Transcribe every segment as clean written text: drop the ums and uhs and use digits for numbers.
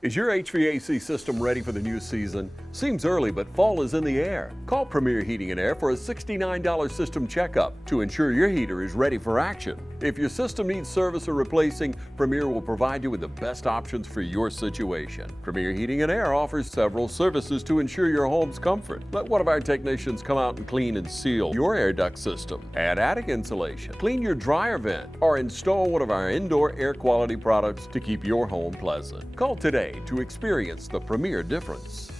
Is your HVAC system ready for the new season? Seems early, but fall is in the air. Call Premier Heating and Air for a $69 system checkup to ensure your heater is ready for action. If your system needs service or replacing, Premier will provide you with the best options for your situation. Premier Heating and Air offers several services to ensure your home's comfort. Let one of our technicians come out and clean and seal your air duct system, add attic insulation, clean your dryer vent, or install one of our indoor air quality products to keep your home pleasant. Call today to experience the Premier difference.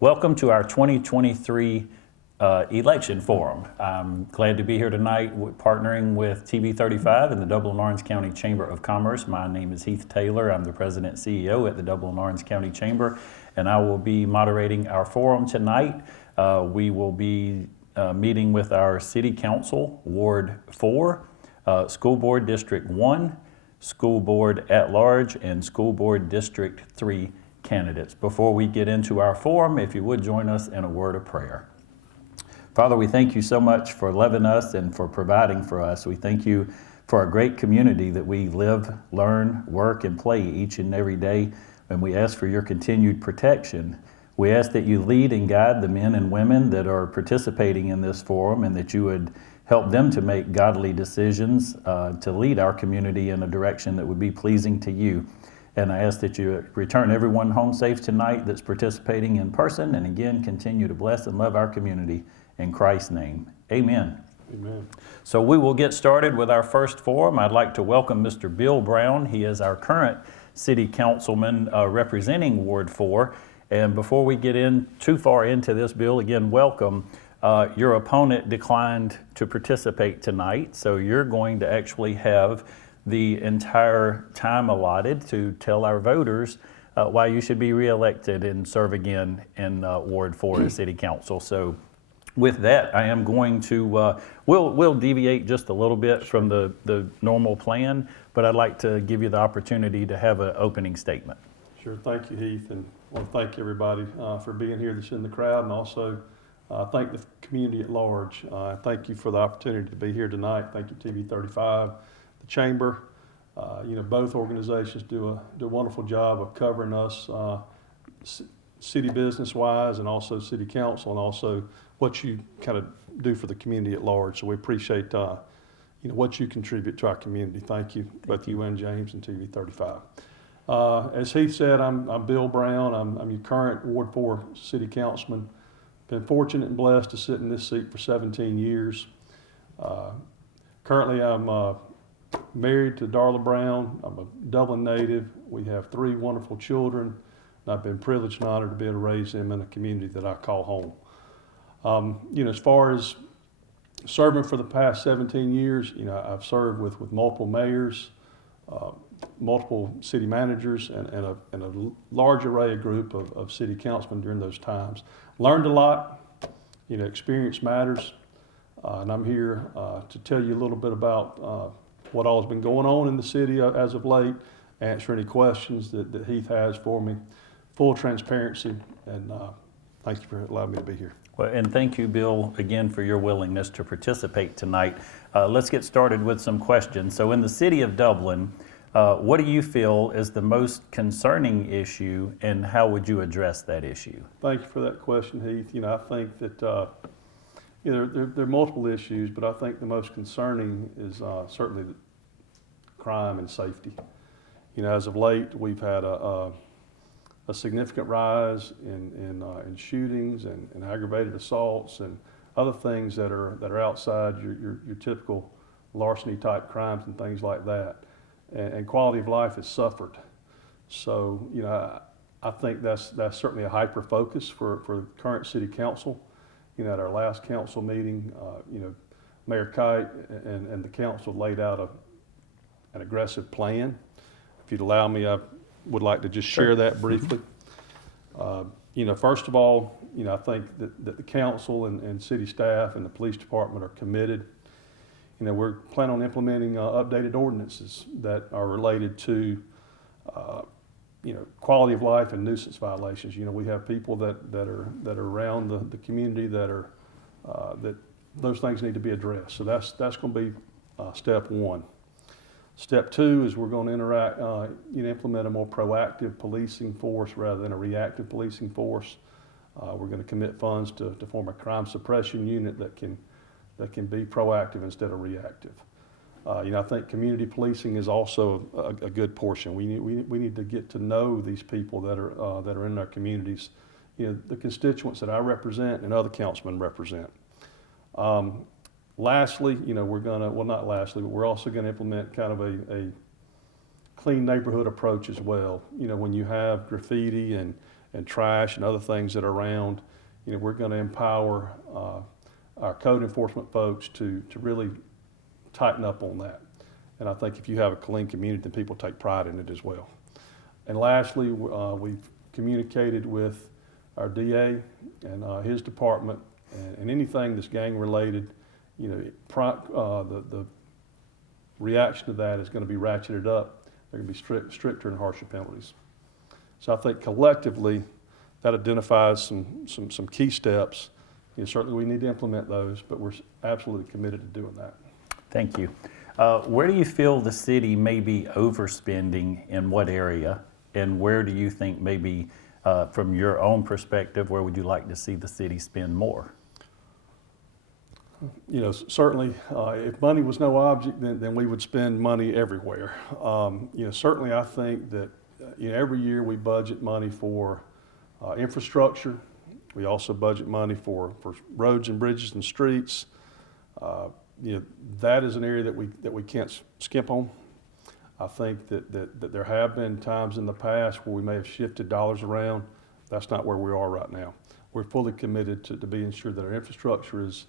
Welcome to our 2023 election forum. I'm glad to be here tonight partnering with TV 35 and the Dublin-Orange County Chamber of Commerce. My name is Heath Taylor. I'm the President and CEO at the Dublin-Orange County Chamber, and I will be moderating our forum tonight. We will be meeting with our City Council, Ward 4, School Board District 1, School Board at Large, and School Board District 3 candidates. Before we get into our forum, if you would join us in a word of prayer. Father, we thank you so much for loving us and for providing for us. We thank you for our great community that we live, learn, work, and play each and every day. And we ask for your continued protection. We ask that you lead and guide the men and women that are participating in this forum, and that you would help them to make godly decisions to lead our community in a direction that would be pleasing to you. And I ask that you return everyone home safe tonight that's participating in person, and again, continue to bless and love our community. In Christ's name, amen. Amen. So we will get started with our first forum. I'd like to welcome Mr. Bill Brown. He is our current city councilman representing Ward 4. And before we get in too far into this, Bill, again, welcome. Your opponent declined to participate tonight, so you're going to actually have the entire time allotted to tell our voters why you should be reelected and serve again in Ward 4 as city council. So with that, I am going to, we'll deviate just a little bit from the normal plan, but I'd like to give you the opportunity to have an opening statement. Sure. Thank you, Heath, and I want to thank everybody for being here that's in the crowd, and also thank the community at large. Thank you for the opportunity to be here tonight. Thank you, TV 35, the Chamber. Both organizations do a wonderful job of covering us city business-wise, and also city council, and also what you kind of do for the community at large. So we appreciate what you contribute to our community. Thank you, both you and James and TV 35. As Heath said, I'm Bill Brown. I'm your current Ward 4 city councilman. Been fortunate and blessed to sit in this seat for 17 years. Currently, I'm married to Darla Brown. I'm a Dublin native. We have 3 wonderful children, and I've been privileged and honored to be able to raise them in a community that I call home. As far as serving for the past 17 years, I've served with multiple mayors, multiple city managers, and a large array of group of city councilmen during those times. Learned a lot. Experience matters, and I'm here to tell you a little bit about what all has been going on in the city as of late, answer any questions that Heath has for me. Full transparency, and thank you for allowing me to be here. Well, and thank you, Bill, again for your willingness to participate tonight. Let's get started with some questions. So in the city of Dublin, what do you feel is the most concerning issue, and how would you address that issue? Thank you for that question, Heath. I think that there are multiple issues, but I think the most concerning is certainly crime and safety. As of late, we've had a significant rise in shootings and aggravated assaults and other things that are outside your typical larceny type crimes and things like that. And quality of life has suffered. So I think that's certainly a hyper focus for current city council. At our last council meeting, Mayor Kite and the council laid out an aggressive plan. If you'd allow me, I would like to just share that briefly. First of all, I think that the council and city staff and the police department are committed. We're planning on implementing updated ordinances that are related to quality of life and nuisance violations. We have people that are around the community that are that those things need to be addressed. So that's going to be step one. Step two is we're going to implement a more proactive policing force rather than a reactive policing force. We're going to commit funds to form a crime suppression unit that can be proactive instead of reactive. I think community policing is also a good portion. We need to get to know these people that are in our communities, the constituents that I represent and other councilmen represent. Lastly, we're also going to implement kind of a clean neighborhood approach as well. When you have graffiti and trash and other things that are around, we're going to empower our code enforcement folks to really tighten up on that. And I think if you have a clean community, then people take pride in it as well. And lastly, we've communicated with our DA and his department, and anything that's gang related, the reaction to that is going to be ratcheted up. There are going to be stricter and harsher penalties. So I think collectively that identifies some key steps. Certainly we need to implement those, but we're absolutely committed to doing that. Thank you. Where do you feel the city may be overspending in what area? And where do you think maybe, from your own perspective, where would you like to see the city spend more? Certainly, if money was no object, then we would spend money everywhere. Certainly I think that every year we budget money for infrastructure. We also budget money for roads and bridges and streets. That is an area that we can't skimp on. I think that there have been times in the past where we may have shifted dollars around. That's not where we are right now. We're fully committed to being sure that our infrastructure is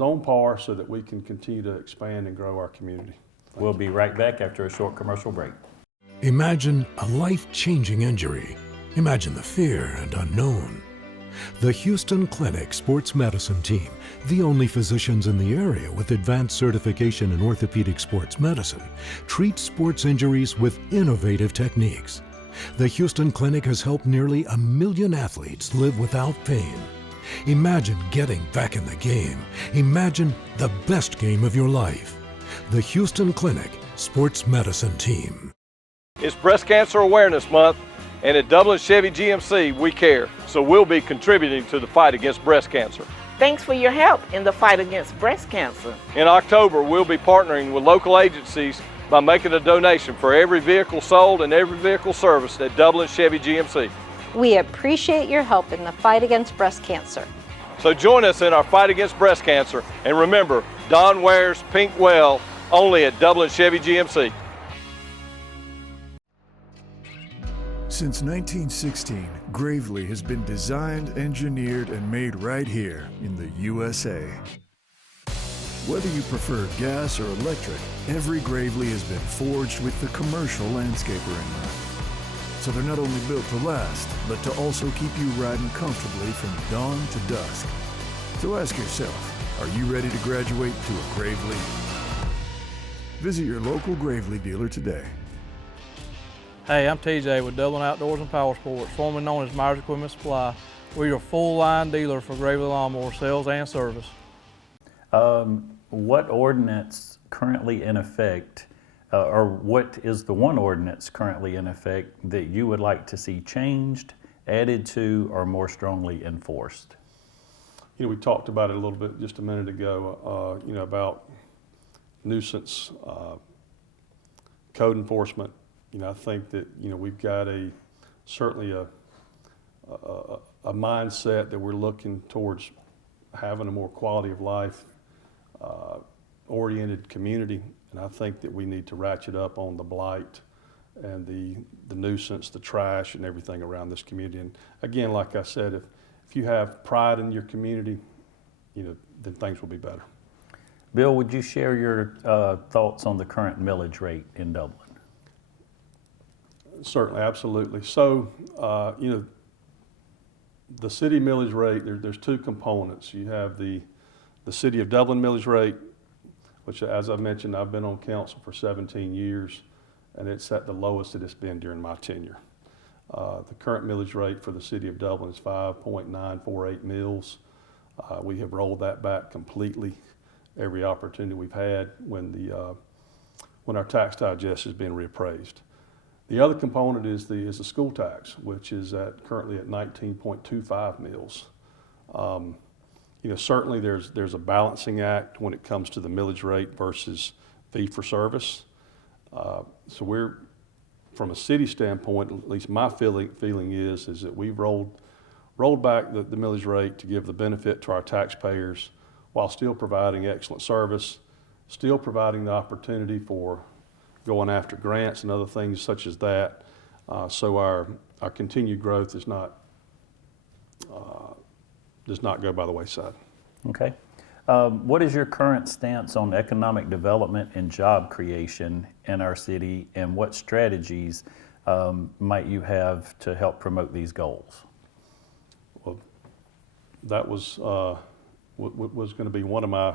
on par so that we can continue to expand and grow our community. We'll be right back after a short commercial break. Imagine a life-changing injury. Imagine the fear and unknown. The Houston Clinic Sports Medicine Team, the only physicians in the area with advanced certification in orthopedic sports medicine, treats sports injuries with innovative techniques. The Houston Clinic has helped nearly 1 million athletes live without pain. Imagine getting back in the game. Imagine the best game of your life. The Houston Clinic Sports Medicine Team. It's Breast Cancer Awareness Month, and at Dublin Chevy GMC, we care. So we'll be contributing to the fight against breast cancer. Thanks for your help in the fight against breast cancer. In October, we'll be partnering with local agencies by making a donation for every vehicle sold and every vehicle serviced at Dublin Chevy GMC. We appreciate your help in the fight against breast cancer. So join us in our fight against breast cancer, and remember, Don wears pink well only at Dublin Chevy GMC. Since 1916, Gravely has been designed, engineered, and made right here in the USA. Whether you prefer gas or electric, every Gravely has been forged with the commercial landscaper in mind. So they're not only built to last, but to also keep you riding comfortably from dawn to dusk. So ask yourself, are you ready to graduate to a Gravely? Visit your local Gravely dealer today. Hey, I'm TJ with Dublin Outdoors and Power Sports, formerly known as Myers Equipment Supply. We're your full-line dealer for Gravely lawnmower sales and service. What ordinance currently in effect, or what is the one ordinance currently in effect that you would like to see changed, added to, or more strongly enforced? We talked about it a little bit just a minute ago, about nuisance, code enforcement. I think that, we've got certainly a mindset that we're looking towards having a more quality of life oriented community. And I think that we need to ratchet up on the blight and the nuisance, the trash, and everything around this community. And again, like I said, if you have pride in your community, then things will be better. Bill, would you share your thoughts on the current millage rate in Dublin? Certainly, absolutely. So, the city millage rate, there's two components. You have the city of Dublin millage rate, which, as I mentioned, I've been on council for 17 years, and it's at the lowest that it's been during my tenure. The current millage rate for the city of Dublin is 5.948 mils. We have rolled that back completely every opportunity we've had when our tax digest has been reappraised. The other component is the school tax, which is currently at 19.25 mils. Certainly there's a balancing act when it comes to the millage rate versus fee for service. So we're, from a city standpoint, at least my feeling is that we've rolled back the millage rate to give the benefit to our taxpayers while still providing excellent service, still providing the opportunity for going after grants and other things such as that. So our continued growth does not go by the wayside. Okay. What is your current stance on economic development and job creation in our city, and what strategies might you have to help promote these goals? Well, that was going to be one of my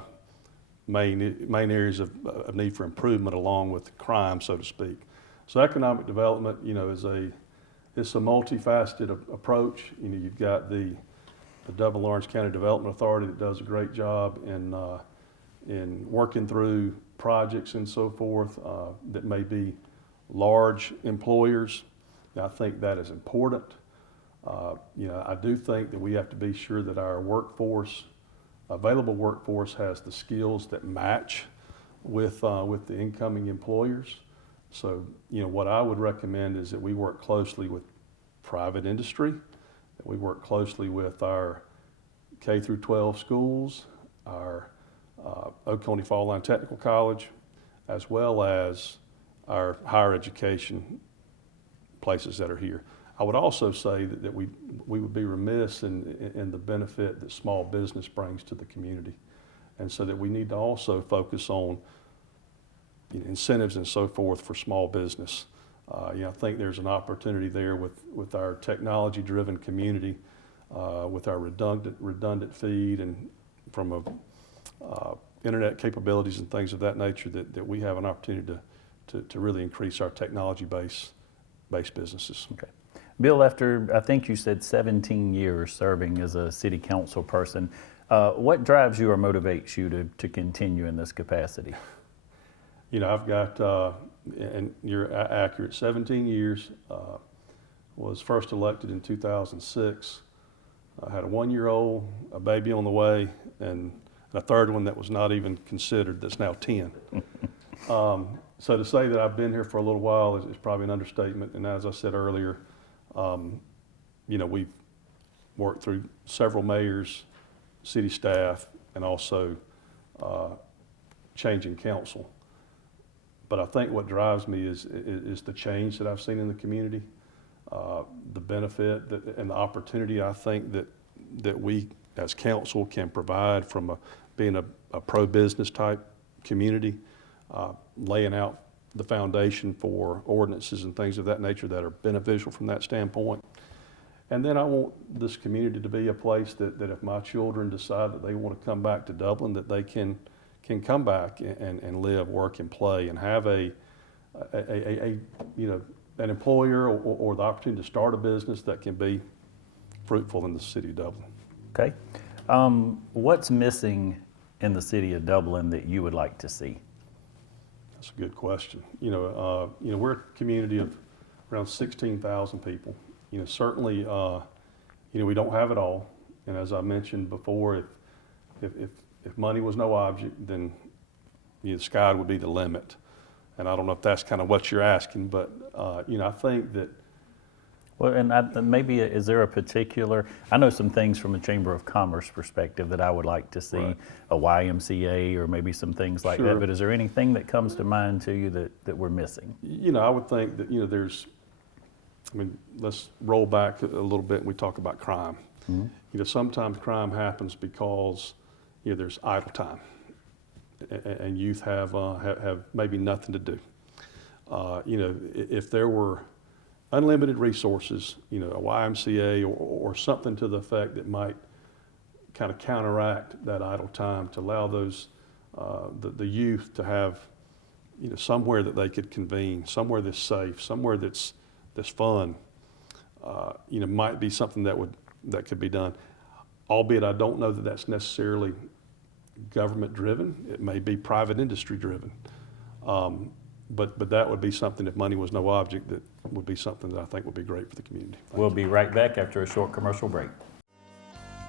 main areas of need for improvement, along with crime, so to speak. So economic development, it's a multifaceted approach. You've got the Dublin Lawrence County Development Authority that does a great job in working through projects and so forth that may be large employers. I think that is important. I do think that we have to be sure that our available workforce has the skills that match with the incoming employers. So, what I would recommend is that we work closely with private industry, that we work closely with our K through 12 schools, our Oconee Fall Line Technical College, as well as our higher education places that are here. I would also say that we would be remiss in the benefit that small business brings to the community. And so that we need to also focus on incentives and so forth for small business. I think there's an opportunity there with our technology-driven community, with our redundant feed, and from internet capabilities and things of that nature, that we have an opportunity to really increase our technology-based businesses. Okay. Bill, after I think you said 17 years serving as a city council person, what drives you or motivates you to continue in this capacity? I've got, and you're accurate, 17 years. Was first elected in 2006. I had a 1-year-old, a baby on the way, and a third one that was not even considered, that's now 10. So to say that I've been here for a little while is probably an understatement. And as I said earlier, we've worked through several mayors, city staff, and also changing council. But I think what drives me is the change that I've seen in the community, the benefit and the opportunity I think that we as council can provide from being a pro-business type community, laying out the foundation for ordinances and things of that nature that are beneficial from that standpoint. And then I want this community to be a place that if my children decide that they want to come back to Dublin, that they can come back and live, work, and play, and have an employer or the opportunity to start a business that can be fruitful in the city of Dublin. Okay. What's missing in the city of Dublin that you would like to see? That's a good question. We're a community of around 16,000 people. Certainly, we don't have it all. And as I mentioned before, if money was no object, then the sky would be the limit. And I don't know if that's kind of what you're asking, but I think that. Well, and maybe is there a particular? I know some things from a Chamber of Commerce perspective that I would like to see, right. A YMCA or maybe some things like Sure. that. But is there anything that comes to mind to you that we're missing? I would think that let's roll back a little bit and we talk about crime. Mm-hmm. Sometimes crime happens because there's idle time, and youth have maybe nothing to do. If there were unlimited resources, a YMCA or something to the effect that might kind of counteract that idle time to allow those the youth to have somewhere that they could convene, somewhere that's safe, somewhere that's fun, might be something that could be done. Albeit I don't know that that's necessarily government driven. It may be private industry driven. But that would be something, if money was no object, that would be something that I think would be great for the community. We'll be right back after a short commercial break.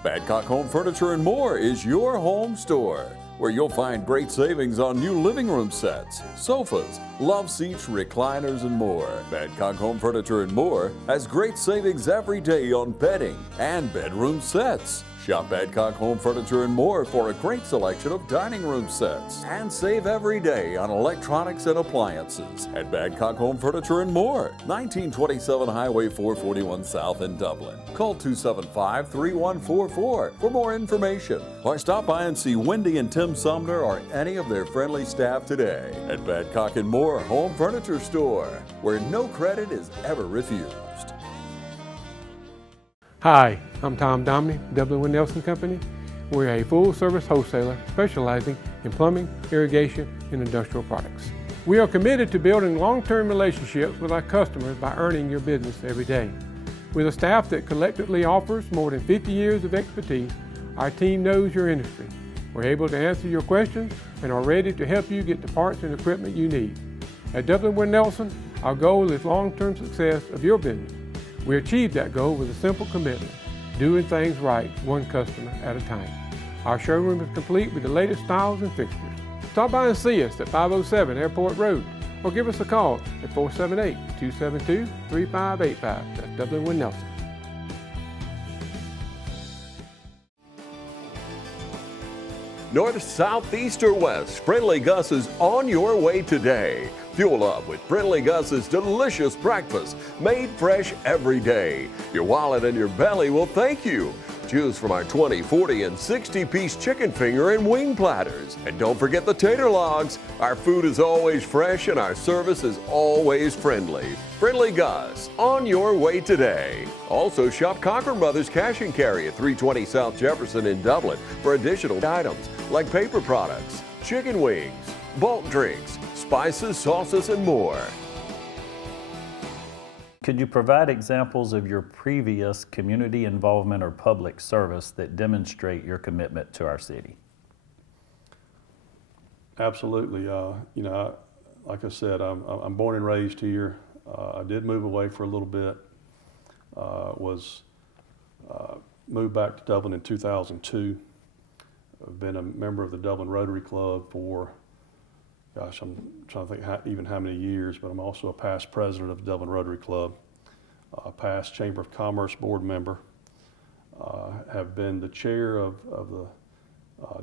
Badcock Home Furniture and More is your home store, where you'll find great savings on new living room sets, sofas, love seats, recliners, and more. Badcock Home Furniture and More has great savings every day on bedding and bedroom sets. Shop Badcock Home Furniture and More for a great selection of dining room sets, and save every day on electronics and appliances at Badcock Home Furniture and More, 1927 Highway 441 South in Dublin. Call 275-3144 for more information, or stop by and see Wendy and Tim Sumner or any of their friendly staff today at Badcock and More Home Furniture Store, where no credit is ever refused. Hi, I'm Tom Domney, Dublin with Nelson Company. We're a full-service wholesaler specializing in plumbing, irrigation, and industrial products. We are committed to building long-term relationships with our customers by earning your business every day. With a staff that collectively offers more than 50 years of expertise, our team knows your industry. We're able to answer your questions and are ready to help you get the parts and equipment you need. At Dublin with Nelson, our goal is long-term success of your business. We achieve that goal with a simple commitment, doing things right, one customer at a time. Our showroom is complete with the latest styles and fixtures. Stop by and see us at 507 Airport Road, or give us a call at 478-272-3585. That's Dublin with Nelson. North, south, east, or west, Friendly Gus is on your way today. Fuel up with Friendly Gus's delicious breakfast, made fresh every day. Your wallet and your belly will thank you. Choose from our 20, 40, and 60-piece chicken finger and wing platters. And don't forget the tater logs. Our food is always fresh and our service is always friendly. Friendly Gus, on your way today. Also shop Cochran Brothers Cash and Carry at 320 South Jefferson in Dublin for additional items like paper products, chicken wings, bulk drinks, spices, sauces, and more. Could you provide examples of your previous community involvement or public service that demonstrate your commitment to our city? Absolutely. Like I said, I'm born and raised here. I did move away for a little bit. Moved back to Dublin in 2002. I've been a member of the Dublin Rotary Club for, gosh, I'm trying to think even how many years, but I'm also a past president of the Dublin Rotary Club, a past Chamber of Commerce board member, have been the chair of the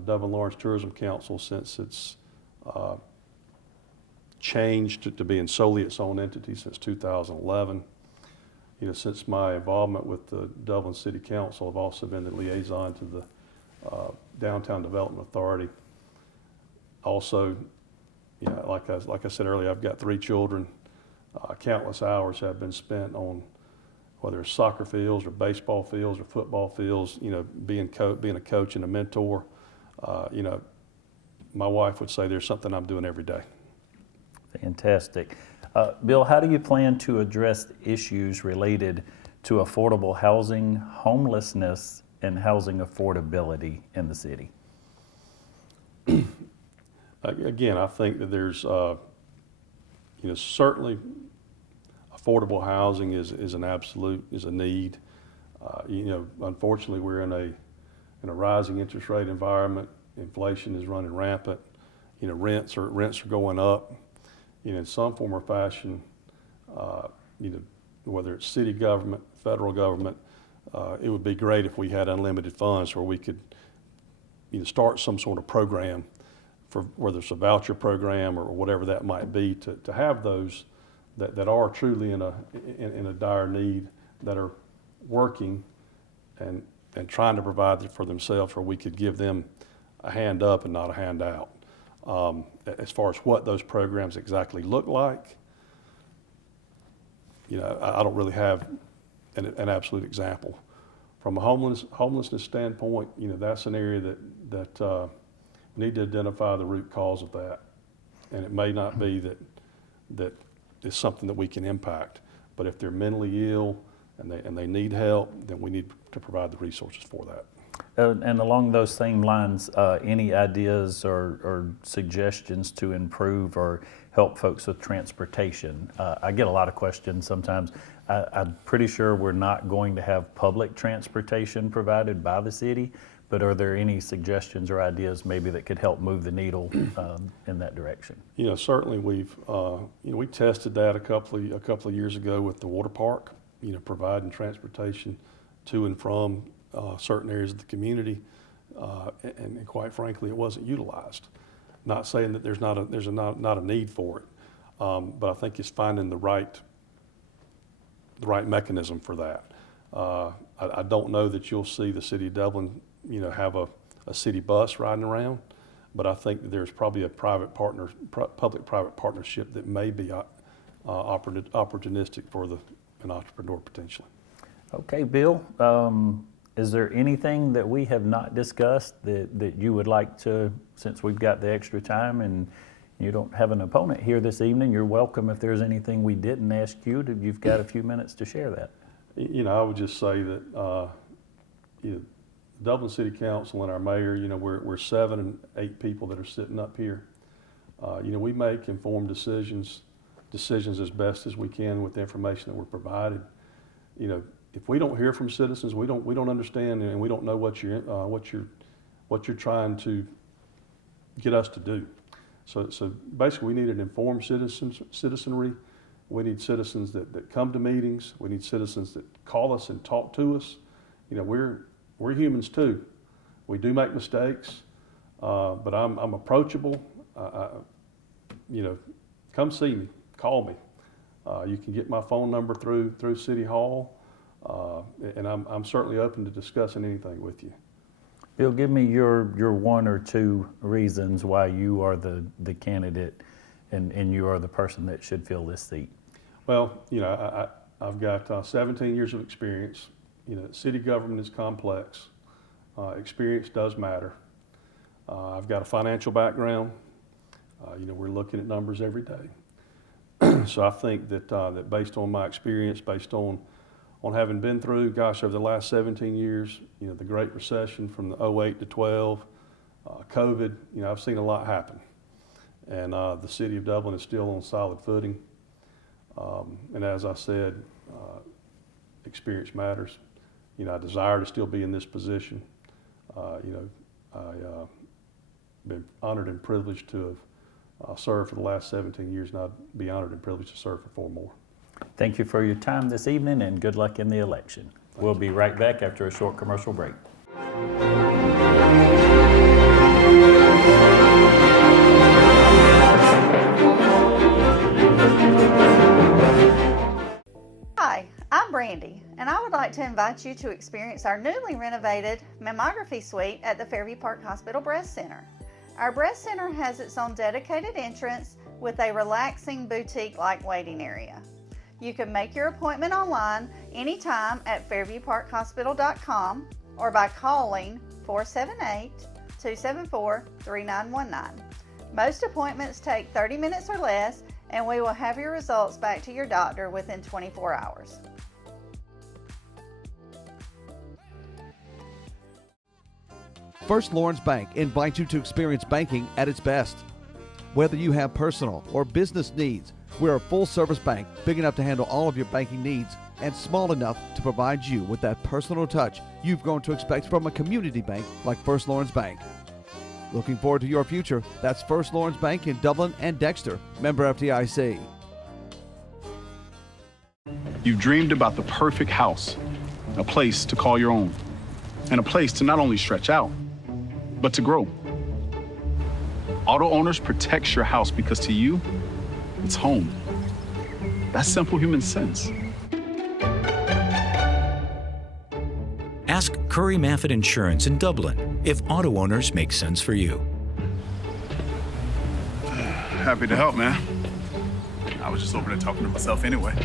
Dublin Lawrence Tourism Council since it's changed to being solely its own entity since 2011. Since my involvement with the Dublin City Council, I've also been the liaison to the Downtown Development Authority. Also, like I said earlier, I've got 3 children. Countless hours have been spent on whether it's soccer fields or baseball fields or football fields. Being a coach and a mentor. My wife would say there's something I'm doing every day. Fantastic. Bill, how do you plan to address issues related to affordable housing, homelessness, and housing affordability in the city? Again, I think that there's, certainly affordable housing is a need. Unfortunately, we're in a rising interest rate environment. Inflation is running rampant. Rents are going up. In some form or fashion, whether it's city government, federal government, it would be great if we had unlimited funds where we could start some sort of program, for whether it's a voucher program or whatever that might be, to have those that are truly in a dire need, that are working and trying to provide for themselves, where we could give them a hand up and not a handout. As far as what those programs exactly look like, I don't really have an absolute example. From a homelessness standpoint, that's an area that we need to identify the root cause of that. And it may not be that it's something that we can impact, but if they're mentally ill, and they need help, then we need to provide the resources for that. And along those same lines, any ideas or suggestions to improve or help folks with transportation? I get a lot of questions sometimes. I'm pretty sure we're not going to have public transportation provided by the city, but are there any suggestions or ideas maybe that could help move the needle in that direction? You know, certainly we tested that a couple of years ago with the water park, you know, providing transportation to and from certain areas of the community, and quite frankly, it wasn't utilized. Not saying that there's not a need for it, but I think it's finding the right mechanism for that. I don't know that you'll see the city of Dublin, you know, have a city bus riding around, but I think that there's probably a public-private partnership that may be opportunistic for an entrepreneur potentially. Okay, Bill. Is there anything that we have not discussed that you would like to, since we've got the extra time and you don't have an opponent here this evening, you're welcome if there's anything we didn't ask you, you've got a few minutes to share that. You know, I would just say that you know, Dublin City Council and our mayor, you know, we're 7 and 8 people that are sitting up here. You know, we make informed decisions as best as we can with the information that we're provided. You know, if we don't hear from citizens, we don't understand, and we don't know what you're trying to get us to do. So basically, we need an informed citizenry. We need citizens that come to meetings. We need citizens that call us and talk to us. You know, we're humans too. We do make mistakes, but I'm approachable. You know, come see me, call me. You can get my phone number through City Hall. And I'm certainly open to discussing anything with you. Bill, give me your 1 or 2 reasons why you are the candidate and you are the person that should fill this seat. Well, you know, I've got 17 years of experience. You know, city government is complex. Experience does matter. I've got a financial background. You know, we're looking at numbers every day. So I think that based on my experience, based on having been through, gosh, over the last 17 years, you know, the Great Recession from the 08 to 12, COVID, you know, I've seen a lot happen. And the city of Dublin is still on solid footing. And as I said, experience matters. You know, I desire to still be in this position. You know, I've been honored and privileged to have served for the last 17 years, and I'd be honored and privileged to serve for 4 more. Thank you for your time this evening and good luck in the election. We'll be right back after a short commercial break. Hi, I'm Brandy, and I would like to invite you to experience our newly renovated mammography suite at the Fairview Park Hospital Breast Center. Our breast center has its own dedicated entrance with a relaxing boutique-like waiting area. You can make your appointment online anytime at fairviewparkhospital.com or by calling 478-274-3919. Most appointments take 30 minutes or less, and we will have your results back to your doctor within 24 hours. First Lawrence Bank invites you to experience banking at its best. Whether you have personal or business needs, we're a full-service bank big enough to handle all of your banking needs and small enough to provide you with that personal touch you've grown to expect from a community bank like First Lawrence Bank. Looking forward to your future? That's First Lawrence Bank in Dublin and Dexter, member FDIC. You've dreamed about the perfect house, a place to call your own, and a place to not only stretch out, but to grow. Auto Owners protects your house because to you, it's home. That's simple human sense. Ask Curry Maffett Insurance in Dublin if Auto Owners make sense for you. Happy to help, man. I was just over there talking to myself anyway.